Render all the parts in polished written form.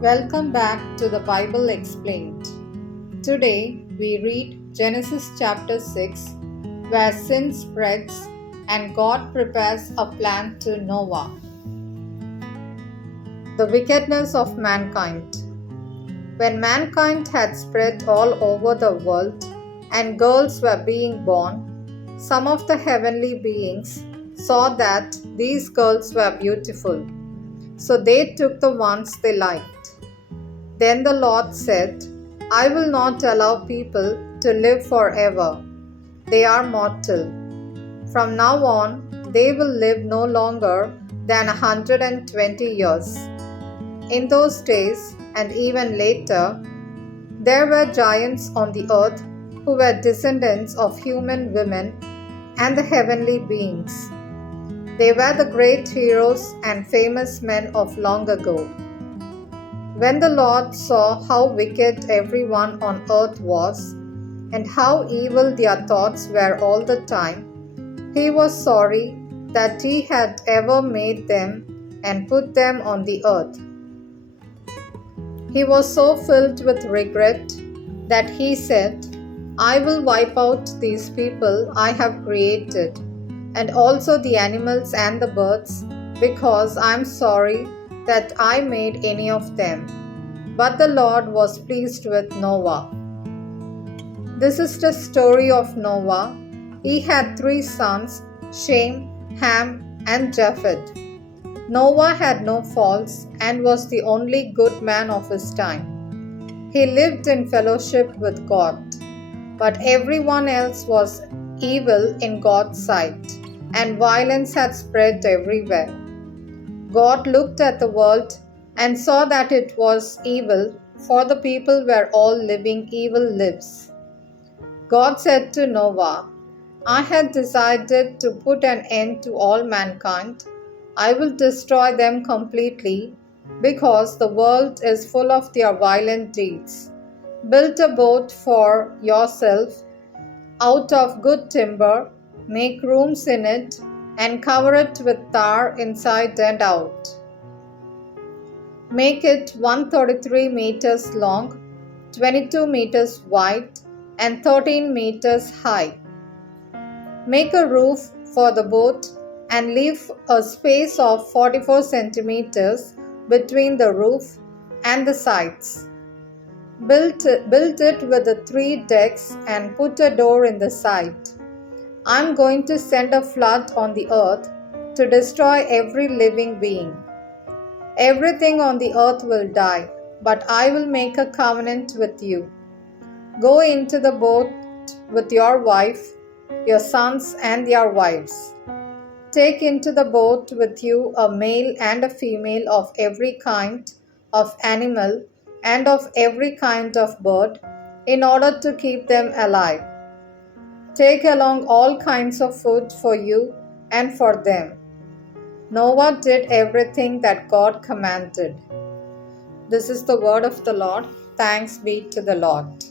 Welcome back to the Bible Explained. Today we read Genesis chapter 6, where sin spreads and God prepares a plan to Noah. The wickedness of mankind. When mankind had spread all over the world and girls were being born, some of the heavenly beings saw that these girls were beautiful, so they took the ones they liked. Then the Lord said, I will not allow people to live forever. They are mortal. From now on, they will live no longer than 120 years. In those days, and even later, there were giants on the earth who were descendants of human women and the heavenly beings. They were the great heroes and famous men of long ago. When the Lord saw how wicked everyone on earth was, and how evil their thoughts were all the time, he was sorry that he had ever made them and put them on the earth. He was so filled with regret that he said, I will wipe out these people I have created, and also the animals and the birds, because I am sorry that I made any of them. But the Lord was pleased with Noah. This is the story of Noah. He had 3 sons, Shem, Ham, and Japheth. Noah had no faults and was the only good man of his time. He lived in fellowship with God. But everyone else was evil in God's sight, and violence had spread everywhere. God looked at the world and saw that it was evil, for the people were all living evil lives. God said to Noah, I had decided to put an end to all mankind. I will destroy them completely, because the world is full of their violent deeds. Build a boat for yourself out of good timber, make rooms in it, and cover it with tar inside and out. Make it 133 meters long, 22 meters wide, and 13 meters high. Make a roof for the boat and leave a space of 44 centimeters between the roof and the sides. Build it with the 3 decks and put a door in the side. I am going to send a flood on the earth to destroy every living being. Everything on the earth will die, but I will make a covenant with you. Go into the boat with your wife, your sons, and their wives. Take into the boat with you a male and a female of every kind of animal and of every kind of bird, in order to keep them alive. Take along all kinds of food for you and for them. Noah did everything that God commanded. This is the word of the Lord. Thanks be to the Lord.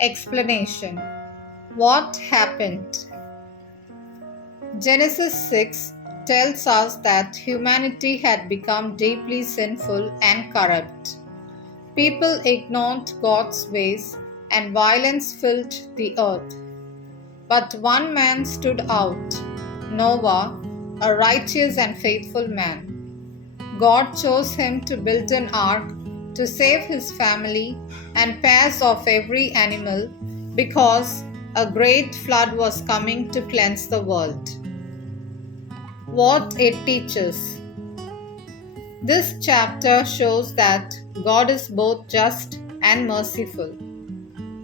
Explanation. What happened? Genesis 6 tells us that humanity had become deeply sinful and corrupt. People ignored God's ways and violence filled the earth. But one man stood out, Noah, a righteous and faithful man. God chose him to build an ark to save his family and pairs of every animal, because a great flood was coming to cleanse the world. What it teaches. This chapter shows that God is both just and merciful.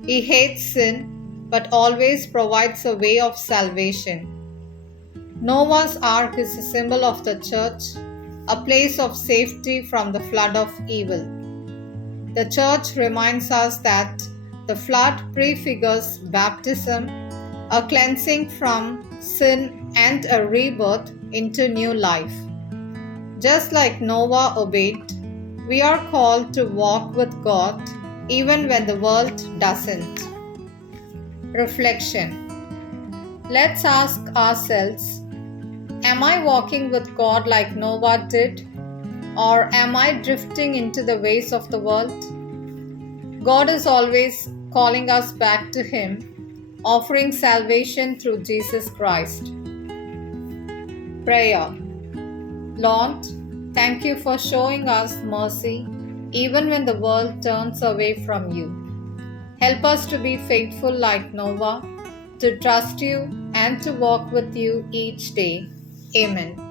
He hates sin, but always provides a way of salvation. Noah's ark is a symbol of the church, a place of safety from the flood of evil. The church reminds us that the flood prefigures baptism, a cleansing from sin, and a rebirth into new life. Just like Noah obeyed, we are called to walk with God even when the world doesn't. Reflection. Let's ask ourselves, am I walking with God like Noah did? Or am I drifting into the ways of the world? God is always calling us back to Him, offering salvation through Jesus Christ. Prayer. Lord, thank you for showing us mercy even when the world turns away from you. Help us to be faithful like Noah, to trust you and to walk with you each day. Amen.